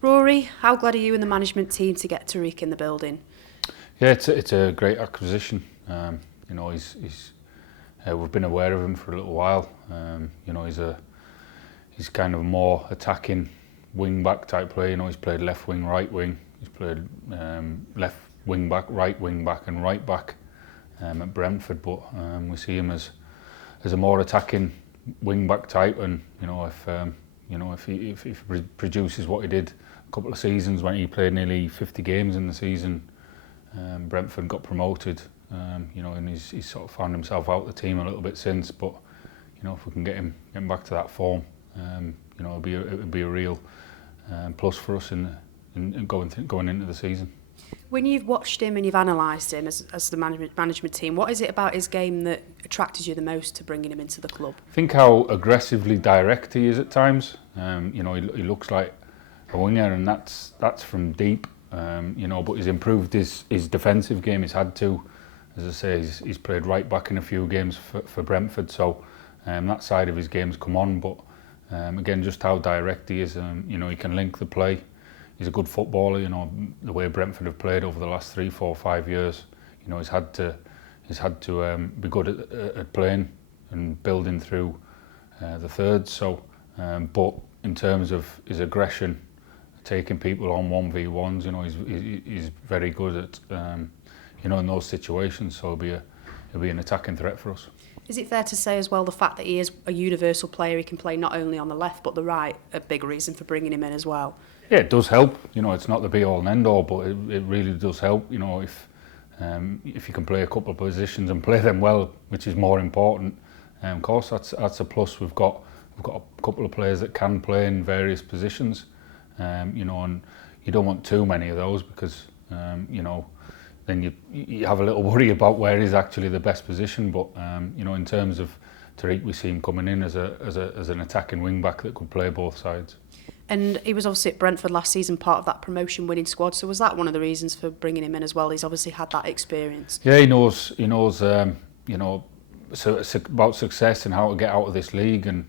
Rory, how glad are you and the management team to get Tariqe in the building? Yeah, it's a great acquisition. We've been aware of him for a little while. He's kind of more attacking wing back type player. He's played left wing, right wing. He's played left wing back, and right back at Brentford. But we see him as a more attacking wing back type. And if he produces what he did a couple of seasons when he played nearly 50 games in the season, Brentford got promoted. And he's sort of found himself out the team a little bit since. But if we can get him back to that form, it'd be a real plus for us in going into the season. When you've watched him and you've analysed him as the management team, what is it about his game that attracted you the most to bringing him into the club? I think how aggressively direct he is at times. He looks like a winger, and that's from deep. But he's improved his defensive game. He's had to, as I say, he's played right back in a few games for Brentford. So that side of his game's come on. But again, just how direct he is. He can link the play. He's a good footballer. The way Brentford have played over the last 3, 4, 5 years. He's had to be good at playing and building through the thirds. So, but in terms of his aggression, taking people on 1v1s, he's very good at in those situations. So he'll be an attacking threat for us. Is it fair to say as well the fact that he is a universal player, he can play not only on the left but the right, a big reason for bringing him in as well? Yeah, it does help. It's not the be all and end all, but it really does help. If you can play a couple of positions and play them well, which is more important. Of course, that's a plus. We've got a couple of players that can play in various positions. And you don't want too many of those because then you have a little worry about where is actually the best position. But in terms of Tariqe, we see him coming in as an attacking wing back that could play both sides. And he was obviously at Brentford last season, part of that promotion winning squad. So was that one of the reasons for bringing him in as well? He's obviously had that experience. Yeah, he knows about success and how to get out of this league and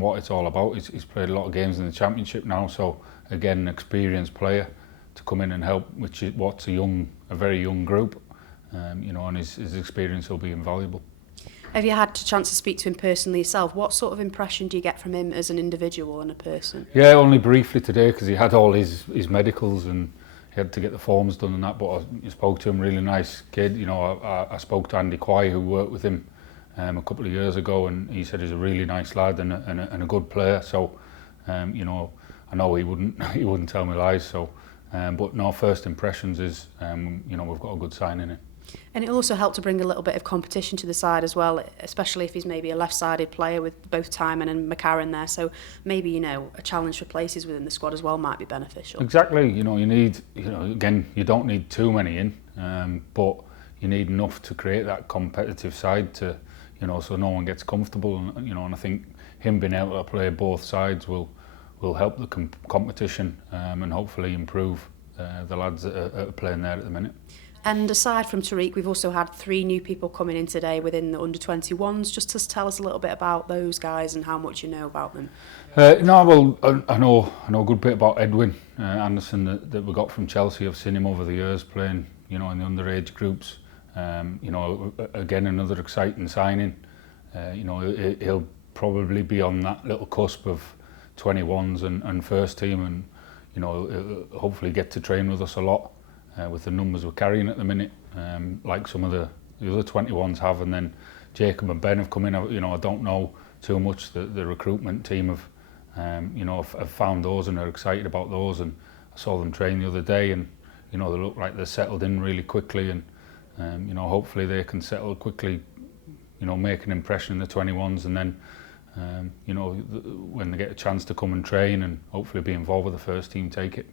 what it's all about. He's played a lot of games in the Championship now, so again, an experienced player to come in and help, which is what's a very young group, and his experience will be invaluable. Have you had a chance to speak to him personally yourself? What sort of impression do you get from him as an individual and a person? Yeah, only briefly today because he had all his medicals and he had to get the forms done and that. But I spoke to him, really nice kid. I spoke to Andy Quay, who worked with him a couple of years ago, and he said he's a really nice lad and a good player. So, I know he wouldn't tell me lies. So, but no, first impressions is we've got a good sign in it. And it'll also help to bring a little bit of competition to the side as well, especially if he's maybe a left-sided player with both Timon and McCarran there. So maybe, a challenge for places within the squad as well might be beneficial. Exactly. You need, again, you don't need too many in, but you need enough to create that competitive side to, so no one gets comfortable. And I think him being able to play both sides will help the competition and hopefully improve the lads that are playing there at the minute. And aside from Tariqe, we've also had 3 new people coming in today within the under-21s. Just to tell us a little bit about those guys and how much you know about them. I know a good bit about Edwin Anderson that we got from Chelsea. I've seen him over the years playing, in the underage groups. Again, another exciting signing. He'll probably be on that little cusp of 21s and first team, and he'll hopefully get to train with us a lot. With the numbers we're carrying at the minute, like some of the other 21s have, and then Jacob and Ben have come in. I don't know too much. The recruitment team have found those and are excited about those. And I saw them train the other day, and they look like they're settled in really quickly. And hopefully they can settle quickly. Make an impression in the 21s, and then when they get a chance to come and train and hopefully be involved with the first team, take it.